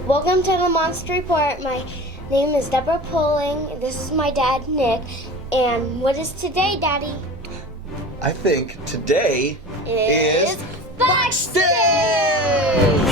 Welcome to the Monster Report. My name is Deborah Poling. This is my dad, Nick. And what is today, Daddy? I think today is Box Day!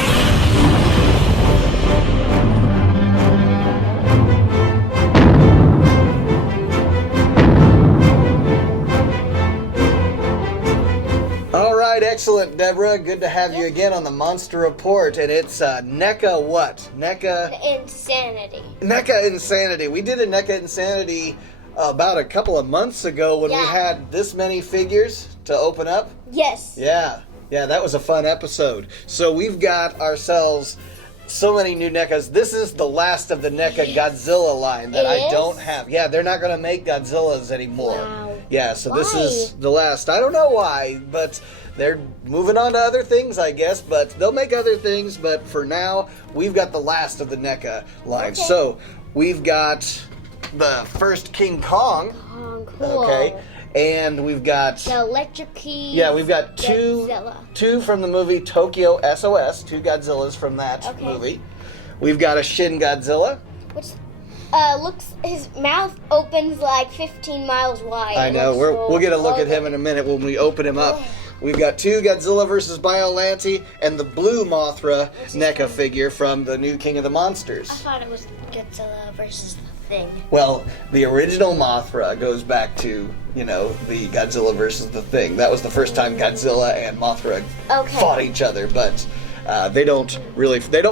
Excellent, Deborah. Good to have you again on the Monster Report. And it's NECA what? NECA Insanity. NECA Insanity. We did a NECA Insanity about a couple of months ago when we had this many figures to open up. Yes. Yeah, that was a fun episode. So we've got ourselves so many new NECAs. This is the last of the NECA Godzilla line that I don't have. Yeah, they're not going to make Godzillas anymore. Wow. Yeah, so Why? This is the last. I don't know why, but they're moving on to other things, I guess. But they'll make other things. But for now, we've got the last of the NECA line. Okay. So we've got the first King Kong. Oh, cool. Okay. And we've got the electric key. Yeah, we've got two from the movie Tokyo SOS, two Godzillas from that movie. We've got a Shin Godzilla. Which his mouth opens like 15 miles wide. I know. We'll get a look at him in a minute when we open him up. We've got two Godzilla vs. Biollante and the blue Mothra NECA figure from the new King of the Monsters. I thought it was Godzilla versus the Thing. Well, the original Mothra goes back to, the Godzilla versus the Thing. That was the first time Godzilla and Mothra fought each other, but they don't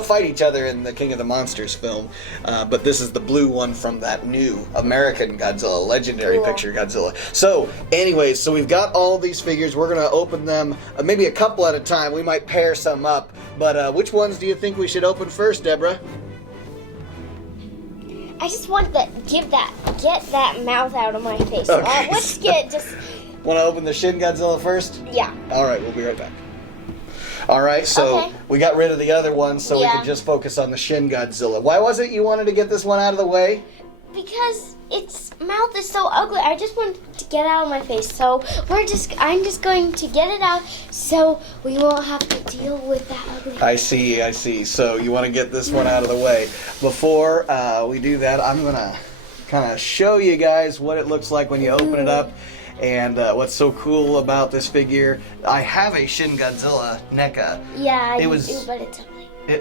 fight each other in the King of the Monsters film. But this is the blue one from that new American Godzilla, legendary picture Godzilla. So, anyways, we've got all these figures. We're going to open them maybe a couple at a time. We might pair some up. But which ones do you think we should open first, Deborah? I just want to get that mouth out of my face. Okay, let's Want to open the Shin Godzilla first? Yeah. All right, we'll be right back. All right, so we got rid of the other one so we could just focus on the Shin Godzilla. Why was it you wanted to get this one out of the way? Because its mouth is so ugly. I just want to get it out of my face. So I'm just going to get it out so we won't have to deal with that ugly. I see. So you want to get this one out of the way. Before we do that, I'm going to kind of show you guys what it looks like when you open it up. And what's so cool about this figure, I have a Shin Godzilla NECA. Yeah, I do, but it's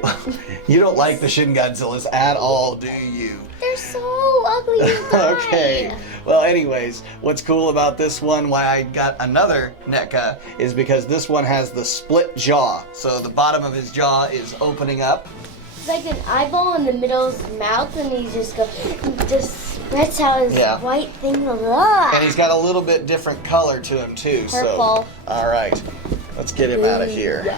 ugly. You don't like the Shin Godzillas at all, do you? They're so ugly. Okay. Well, anyways, what's cool about this one, why I got another NECA, is because this one has the split jaw. So the bottom of his jaw is opening up. It's like an eyeball in the middle of his mouth, and he just spreads out his white thing. And he's got a little bit different color to him, too. Purple. So, all right. Let's get him out of here. Yeah.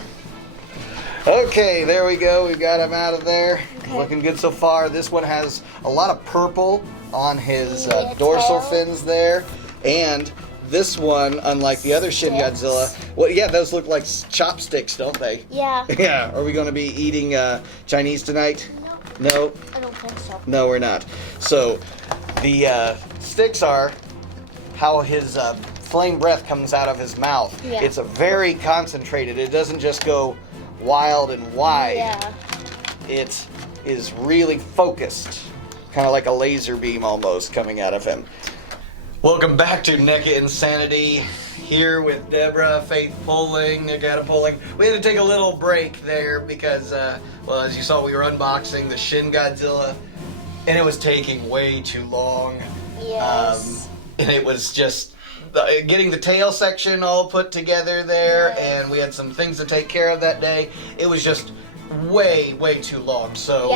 Okay, there we go. We've got him out of there. Okay. Looking good so far. This one has a lot of purple on his dorsal fins there. And this one, unlike the other Shin Godzilla, those look like chopsticks, don't they? Yeah. Yeah. Are we going to be eating Chinese tonight? No. I don't think so. No, we're not. So the sticks are how his flame breath comes out of his mouth. Yeah. It's very concentrated. It doesn't just go wild and wide. Yeah. It is really focused, kind of like a laser beam almost coming out of him. Welcome back to NECA Insanity, here with Deborah, Faith Poling, Nick Poling. We had to take a little break there because, as you saw, we were unboxing the Shin Godzilla, and it was taking way too long. Yes. And it was just getting the tail section all put together there, and we had some things to take care of that day. It was just way too long. So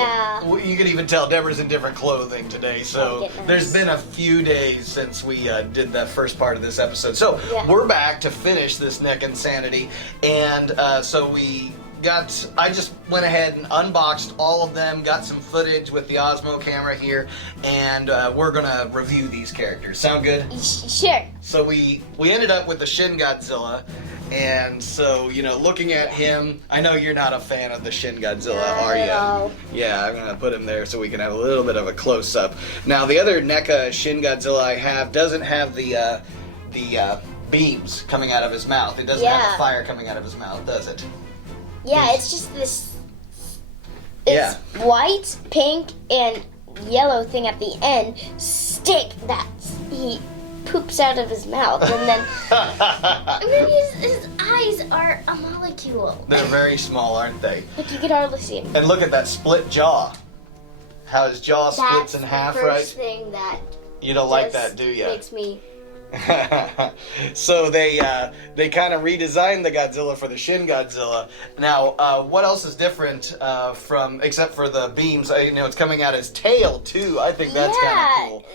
you can even tell Deborah's in different clothing today. So there's been a few days since we did that first part of this episode. So we're back to finish this NECA Insanity, and I just went ahead and unboxed all of them, got some footage with the Osmo camera here, and we're gonna review these characters. Sound good? Sure. So we ended up with the Shin Godzilla, and so, looking at him, I know you're not a fan of the Shin Godzilla, are you? No. Yeah, I'm gonna put him there so we can have a little bit of a close-up. Now, the other NECA Shin Godzilla I have doesn't have the beams coming out of his mouth. It doesn't have the fire coming out of his mouth, does it? Yeah, it's just this is white, pink, and yellow thing at the end stick that he poops out of his mouth, and then his eyes are a molecule. They're very small, aren't they? Like you could hardly see him. And look at that split jaw. How his jaw splits in half, right? That's the first thing that you don't like that, do you? Makes me. So they kind of redesigned the Godzilla for the Shin Godzilla. Now, what else is different from except for the beams? It's coming out his tail too. I think that's kind of cool.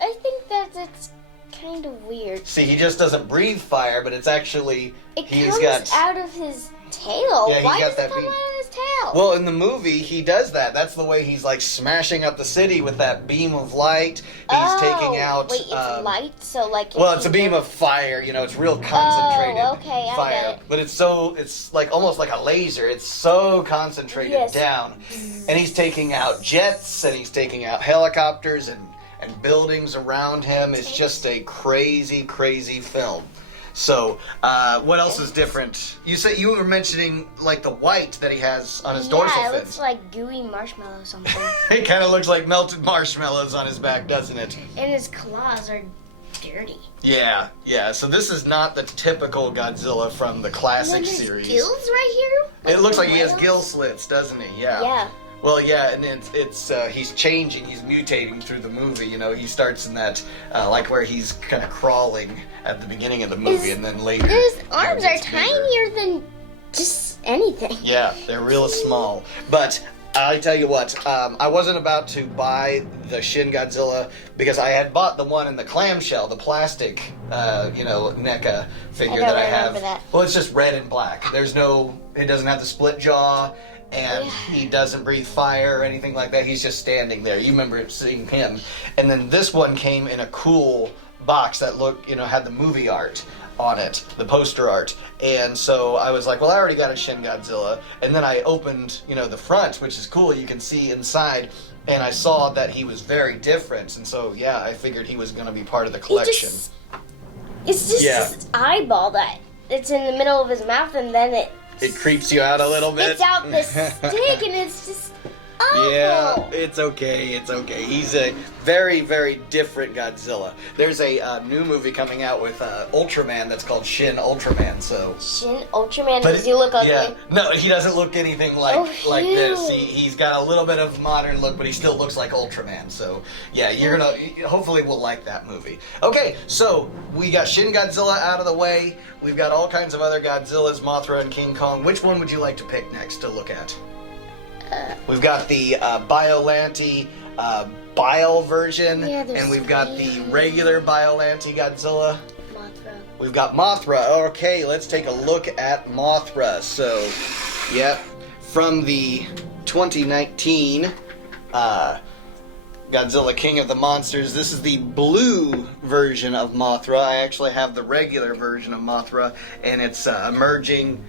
I think that's kind of weird. See, he just doesn't breathe fire, but it's actually he's comes out of his tail. Yeah, Why got does that it come beam. out of his tail? Well, in the movie, he does that. That's the way he's like smashing up the city with that beam of light. He's taking out. Wait, it's light, so like. Well, it's a beam of fire. It's real concentrated okay, fire. I get it. But it's like almost like a laser. It's so concentrated down, and he's taking out jets and he's taking out helicopters and buildings around him. It's just a crazy, crazy film. So, what else is different? You were mentioning like the white that he has on his dorsal fins. Yeah, it looks like gooey marshmallow or something. It kind of looks like melted marshmallows on his back, doesn't it? And his claws are dirty. Yeah. So this is not the typical Godzilla from the classic series. Gills right here? It looks like he has gill slits, doesn't he? Yeah. Yeah. Well, yeah, and it's he's changing, he's mutating through the movie. He starts in that like where he's kind of crawling at the beginning of the movie, and then later his arms are tinier than just anything. Yeah, they're real small. But I tell you what, I wasn't about to buy the Shin Godzilla because I had bought the one in the clamshell, the plastic, NECA figure that I have. That. Well, it's just red and black. It doesn't have the split jaw. And he doesn't breathe fire or anything like that. He's just standing there. You remember seeing him. And then this one came in a cool box that had the movie art on it, the poster art. And so I was like, well, I already got a Shin Godzilla. And then I opened, the front, which is cool. You can see inside. And I saw that he was very different. And so, yeah, I figured he was going to be part of the collection. It's just his eyeball that it's in the middle of his mouth, and then it creeps you out a little bit. It's out the stick, and it's just awful. Yeah, it's okay. He's a very, very different Godzilla. There's a new movie coming out with Ultraman that's called Shin Ultraman. So Shin Ultraman, does he look ugly? Yeah, no, he doesn't look anything like this. He's got a little bit of modern look, but he still looks like Ultraman. So yeah, hopefully we'll like that movie. Okay, so we got Shin Godzilla out of the way. We've got all kinds of other Godzillas, Mothra and King Kong. Which one would you like to pick next to look at? We've got the Biollante Bile version, and we've got the regular Biollante Godzilla. Mothra. We've got Mothra. Okay, let's take a look at Mothra. So, from the 2019 Godzilla King of the Monsters. This is the blue version of Mothra. I actually have the regular version of Mothra, and it's emerging,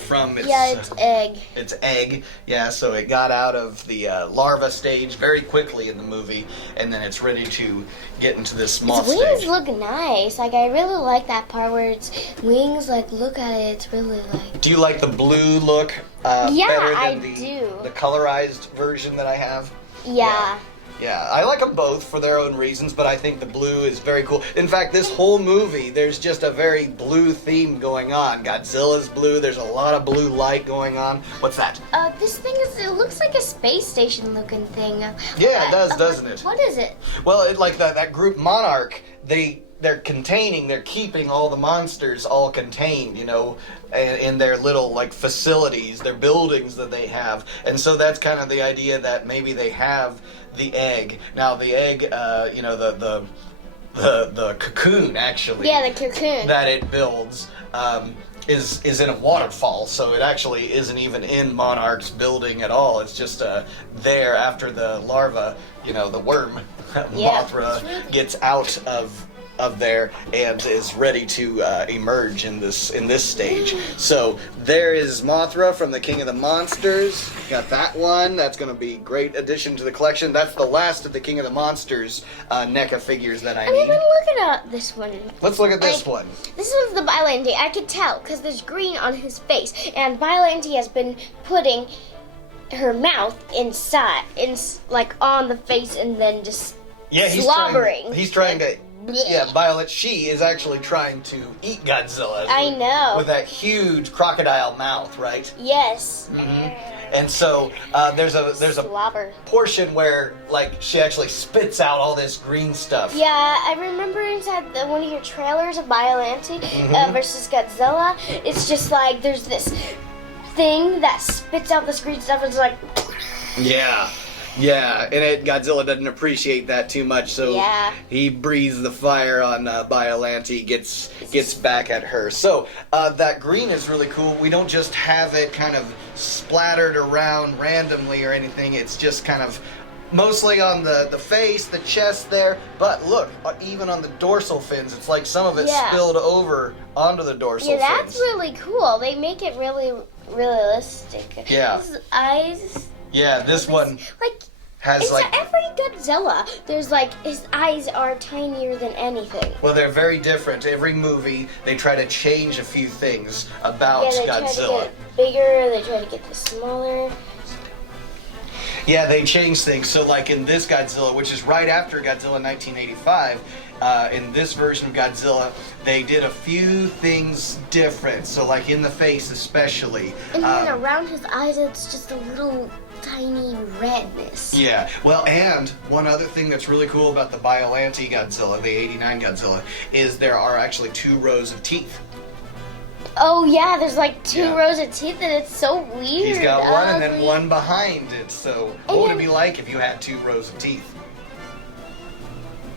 from its... Yeah, its egg. Its egg, yeah, so it got out of the larva stage very quickly in the movie, and then it's ready to get into this moth stage. Its wings look nice. Like, I really like that part where its wings, look at it, it's really, Do you like the blue look better than the colorized version that I have? Yeah. Yeah, I like them both for their own reasons, but I think the blue is very cool. In fact, this whole movie, there's just a very blue theme going on. Godzilla's blue, there's a lot of blue light going on. What's that? This thing it looks like a space station looking thing. Yeah, it does, doesn't it? What is it? Well, that group Monarch, they're keeping all the monsters all contained, in their little facilities, their buildings that they have. And so that's kind of the idea that maybe they have the egg. Now the egg, the cocoon actually. Yeah, the cocoon that it builds is in a waterfall, so it actually isn't even in Monarch's building at all. It's just there after the larva, the worm, Mothra gets out of there and is ready to emerge in this stage. So there is Mothra from the King of the Monsters. Got that one. That's going to be a great addition to the collection. That's the last of the King of the Monsters NECA figures that I need. I'm even looking at this one. Let's look at this one. This one's the Biollante. I could tell because there's green on his face, and Biollante has been putting her mouth inside, like on the face, and then just he's slobbering. He's trying to. Yeah, Violet, she is actually trying to eat Godzilla. I know. With that huge crocodile mouth, right? Yes. And so there's a Slobber. portion where like she actually spits out all this green stuff. Yeah, I remember inside one of your trailers of Biollante versus Godzilla. It's just like there's this thing that spits out this green stuff. It's like. Yeah, and Godzilla doesn't appreciate that too much, so he breathes the fire on Biollante, gets back at her. So that green is really cool. We don't just have it kind of splattered around randomly or anything. It's just kind of mostly on the face, the chest there. But look, even on the dorsal fins, it's like some of it spilled over onto the dorsal fins. Yeah, that's really cool. They make it really realistic. Yeah. His eyes. Yeah, this one has every Godzilla, there's like his eyes are tinier than anything. Well, they're very different. Every movie, they try to change a few things about they Godzilla. Try to get bigger. They try to get the smaller. Yeah, they change things. So, like in this Godzilla, which is right after Godzilla 1985. In this version of Godzilla, they did a few things different. So, like in the face, especially. And then around his eyes, it's just a little tiny redness. Yeah. Well, and one other thing that's really cool about the Biollante Godzilla, the '89 Godzilla, is there are actually 2 rows of teeth. Oh yeah, there's like 2 rows of teeth, and it's so weird. He's got one and then one behind it. So, what would it be like if you had 2 rows of teeth?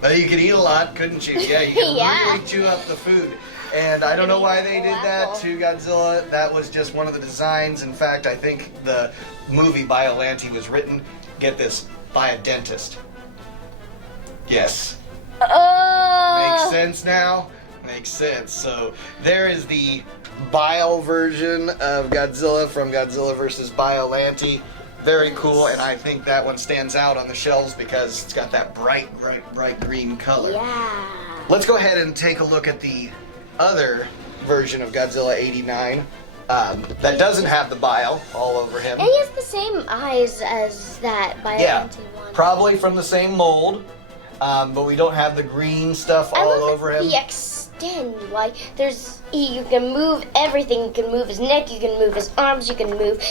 You could eat a lot, couldn't you? Yeah, you could really chew up the food. And I don't know why they did that to Godzilla. That was just one of the designs. In fact, I think the movie Biollante was written, get this, by a dentist. Yes. Makes sense now? Makes sense. So there is the Bio version of Godzilla from Godzilla vs. Biollante. Very cool, and I think that one stands out on the shelves because it's got that bright green color. Yeah. Let's go ahead and take a look at the other version of Godzilla '89 that doesn't have the bio all over him. And he has the same eyes as that Biollante one. Probably from the same mold, but we don't have the green stuff all over him. He extend, like you can move everything. You can move his neck, you can move his arms, you can move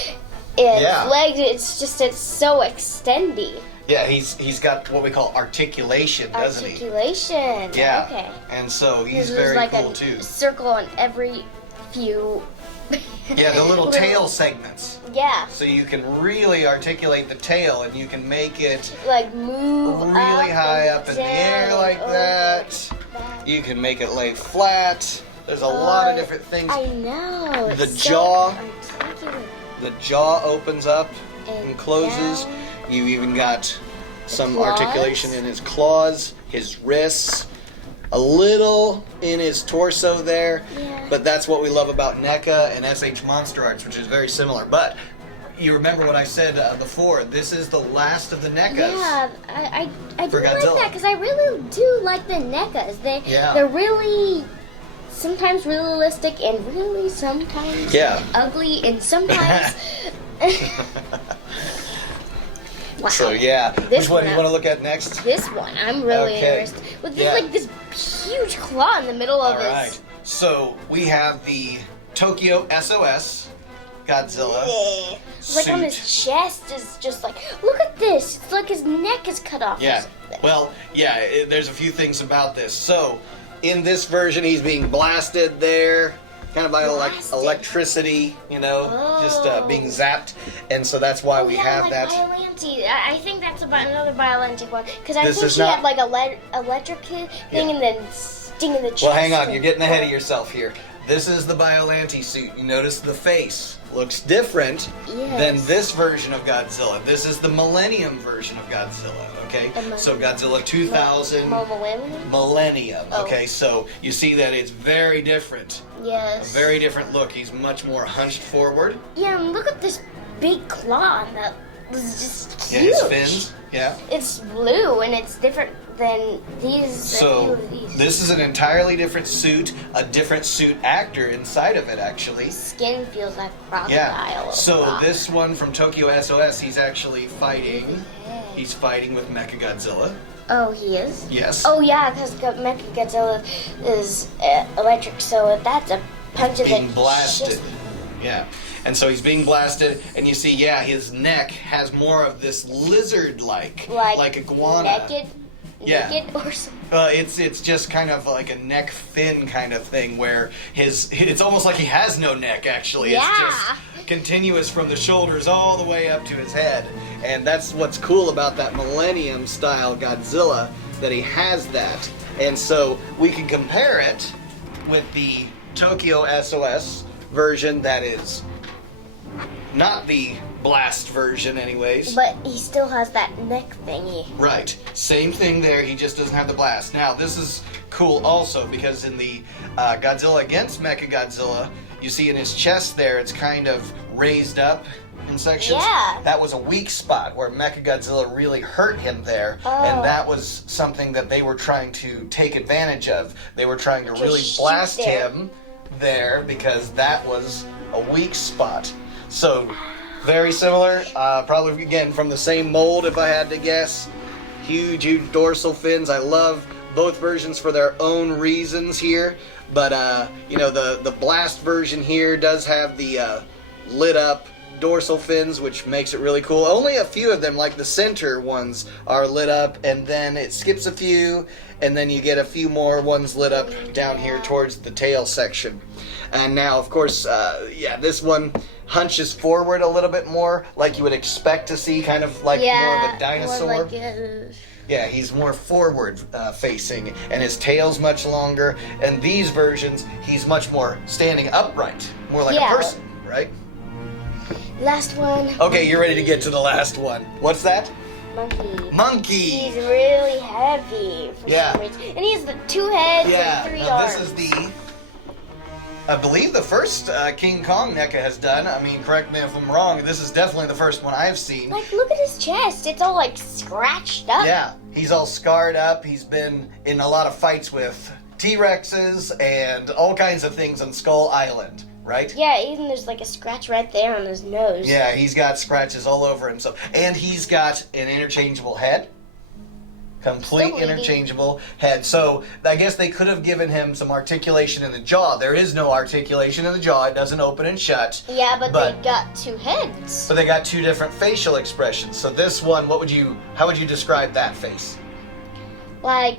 his legs. It's so extendy. Yeah, he's got what we call articulation, doesn't he? Articulation. Yeah. Okay. And so he's very cool too. There's like a circle on every few. Yeah, the little tail segments. Yeah. So you can really articulate the tail, and you can make it like move really high up in the air like that. You can make it lay flat. There's a lot of different things. I know. The jaw. The jaw opens up and closes. Down. You even got some articulation in his claws, his wrists, a little in his torso there. Yeah. But that's what we love about NECA and SH Monster Arts, which is very similar. But you remember what I said before. This is the last of the NECAs. Yeah, I do like Godzilla. that because I really do like the NECAs. They're really sometimes realistic and really sometimes ugly and sometimes. Wow. So which one do you want to look at next? This one, I'm really interested. With like this huge claw in the middle of his. Alright, so we have the Tokyo SOS Godzilla. Yeah. Like on his chest is just like, look at this. It's like his neck is cut off. Yeah. Well, there's a few things about this. So, in this version, he's being blasted there. Kind of by electricity, just being zapped, and so that's why we have that. Biollante. I think that's about another Biollante one because I think she had like a electric thing and then sting in the chest. Well, hang on, you're getting ahead of yourself here. This is the Biollante suit. You notice the face looks different than this version of Godzilla. This is the Millennium version of Godzilla. Okay, so Godzilla 2000 Millennium. Okay, so you see that it's very different. Yes. A very different look. He's much more hunched forward. Yeah, and look at this big claw that was just huge. Yeah, his fins. Yeah. It's blue and it's different then these. So this is an entirely different suit, a different suit actor inside of it, actually. Skin feels like crocodile. Yeah. So this one from Tokyo SOS, he's actually fighting. He's fighting with Mechagodzilla. Oh, he is? Yes. Oh, yeah, because Mechagodzilla is electric, so that's a punch of being blasted. Yeah. And so he's being blasted, and you see, yeah, his neck has more of this lizard-like, like iguana. Naked or something. It's just kind of like a neck fin kind of thing where it's almost like he has no neck, actually. Yeah. It's just continuous from the shoulders all the way up to his head. And that's what's cool about that Millennium style Godzilla, that he has that. And so we can compare it with the Tokyo SOS version that is not the blast version anyways. But he still has that neck thingy. Right. Same thing there, he just doesn't have the blast. Now, this is cool also because in the Godzilla against Mechagodzilla, you see in his chest there, it's kind of raised up in sections. Yeah. That was a weak spot where Mechagodzilla really hurt him there. And that was something that they were trying to take advantage of. They were trying to really blast him there because that was a weak spot. So, very similar, probably again from the same mold if I had to guess. Huge dorsal fins. I love both versions for their own reasons here. But, you know, the blast version here does have the lit up dorsal fins, which makes it really cool. Only a few of them, like the center ones, are lit up, and then it skips a few, and then you get a few more ones lit up down here towards the tail section. And now, of course, yeah, this one hunches forward a little bit more, like you would expect to see, kind of like more of a dinosaur. More like yeah, he's more forward facing, and his tail's much longer. And these versions, he's much more standing upright, more like a person, right? Last one. Okay, you're ready to get to the last one. What's that? Monkey. Monkey. He's really heavy for some reason. And he has the 2 heads and 3 arms. This is the, I believe, the first King Kong NECA has done. I mean, correct me if I'm wrong. This is definitely the first one I've seen. Like, look at his chest. It's all, like, scratched up. Yeah, he's all scarred up. He's been in a lot of fights with T-Rexes and all kinds of things on Skull Island, right? Yeah, even there's, like, a scratch right there on his nose. Yeah, he's got scratches all over himself. And he's got an interchangeable head. Complete interchangeable head. So I guess they could have given him some articulation in the jaw. There is no articulation in the jaw. It doesn't open and shut. Yeah, but they got 2 heads. But they got 2 different facial expressions. So this one, how would you describe that face? Like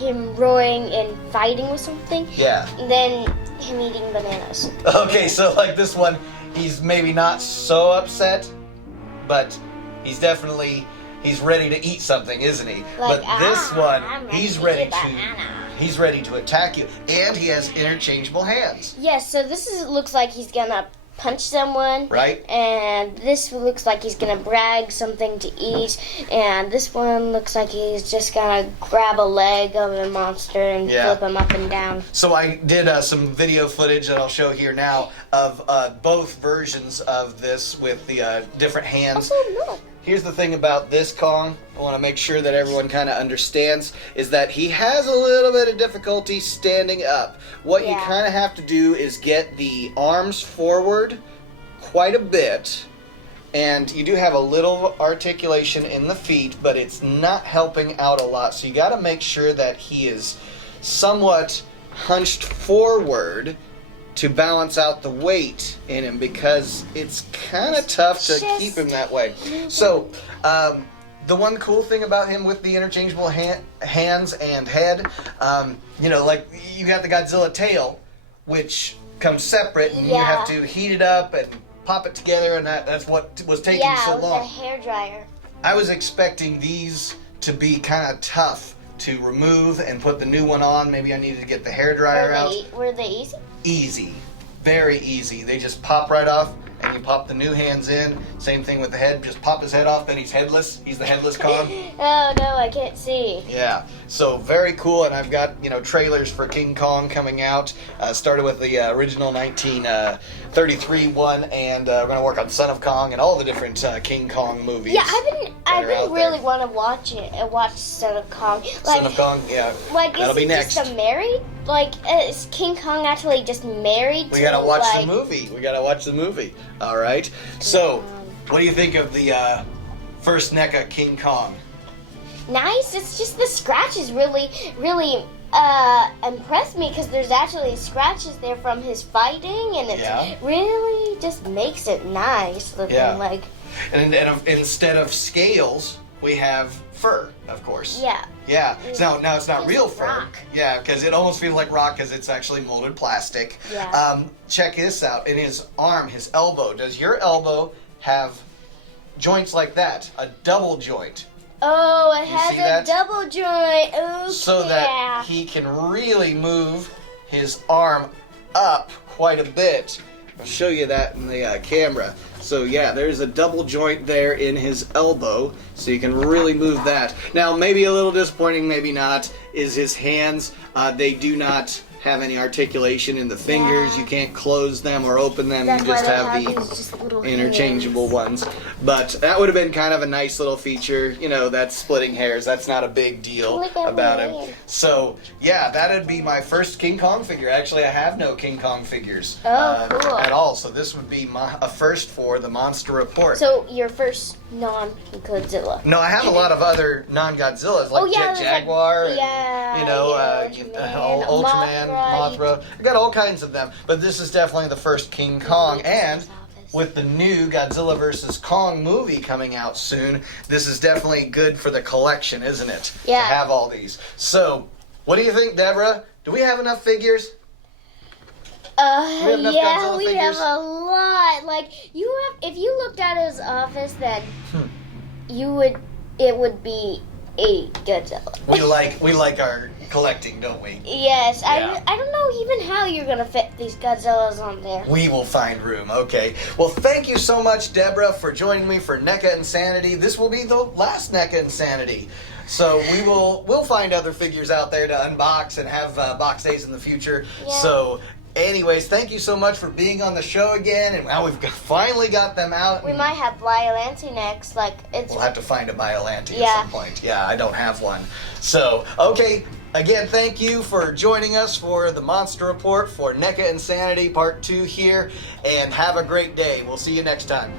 him roaring and fighting with something. Yeah. And then him eating bananas. Okay, so like this one, he's maybe not so upset, but he's definitely ready to eat something, isn't he? Like, but this one, he's ready to attack you, and he has interchangeable hands. Yes, so looks like he's gonna punch someone. Right. And this looks like he's gonna brag something to eat, and this one looks like he's just gonna grab a leg of a monster and flip him up and down. So I did some video footage that I'll show here now of both versions of this with the different hands. Also, look. Here's the thing about this Kong, I want to make sure that everyone kind of understands, is that he has a little bit of difficulty standing up. What you kind of have to do is get the arms forward quite a bit, and you do have a little articulation in the feet, but it's not helping out a lot. So you got to make sure that he is somewhat hunched forward to balance out the weight in him, because it's kind of tough to keep him that way. So, the one cool thing about him with the interchangeable hands and head, you know, like you got the Godzilla tail, which comes separate, and you have to heat it up and pop it together, and that's what was taking so long. Yeah, with a hairdryer. I was expecting these to be kind of tough to remove and put the new one on. Maybe I needed to get the hairdryer out. Were they easy? Easy. Very easy. They just pop right off and you pop the new hands in. Same thing with the head. Just pop his head off, then he's headless. He's the headless Kong. Oh no, I can't see. Yeah, so very cool, and I've got trailers for King Kong coming out. Started with the original 1933 one, and we're gonna work on Son of Kong and all the different King Kong movies. Yeah, I've been really want to watch it. Watch Son of Kong. Like, Son of Kong, yeah. Like, that'll is be he next. just a married? Like, is King Kong actually just married? We gotta watch the movie. We gotta watch the movie. All right. So, what do you think of the first NECA King Kong? Nice. It's just the scratches really impressed me because there's actually scratches there from his fighting, and it really just makes it nice looking. Yeah. Like, and instead of scales, we have fur, of course. Yeah. Yeah. So now it's not real fur. Rock. Yeah, because it almost feels like rock because it's actually molded plastic. Yeah. Check this out. In his arm, his elbow. Does your elbow have joints like that? A double joint. Oh, it You has see a that? double joint. Okay. So that he can really move his arm up quite a bit. I'll show you that in the camera. So yeah, there's a double joint there in his elbow, so you can really move that. Now, maybe a little disappointing, maybe not, is his hands. They do not have any articulation in the fingers. Yeah. You can't close them or open them. That's You just why they have these the just little interchangeable hands. ones. But that would have been kind of a nice little feature. That's splitting hairs. That's not a big deal Look at about my him. hand. So yeah, that'd be my first King Kong figure. Actually, I have no King Kong figures Cool. at all. So this would be a first for the Monster Report. So your first non-Godzilla. No, I have a lot of other non-Godzillas like Jet Jaguar and Ultraman, Mothra. I got all kinds of them, but this is definitely the first King Kong. And with the new Godzilla vs. Kong movie coming out soon, this is definitely good for the collection, isn't it? Yeah. To have all these. So, what do you think, Deborah? Do we have enough figures? We have enough Godzilla we figures? have a lot. Like, if you looked at his office, then it would be a Godzilla. We like our collecting, don't we? Yes, Yeah. I don't know even how you're gonna fit these Godzillas on there. We will find room. Okay. Well, thank you so much, Deborah, for joining me for NECA Insanity. This will be the last NECA Insanity. So we'll find other figures out there to unbox and have box days in the future. Yeah. So anyways, thank you so much for being on the show again. And now finally got them out. We might have Biollante next. We'll have to find a Biollante at some point. Yeah, I don't have one. So, okay. Again, thank you for joining us for the Monster Report for NECA Insanity Part 2 here. And have a great day. We'll see you next time.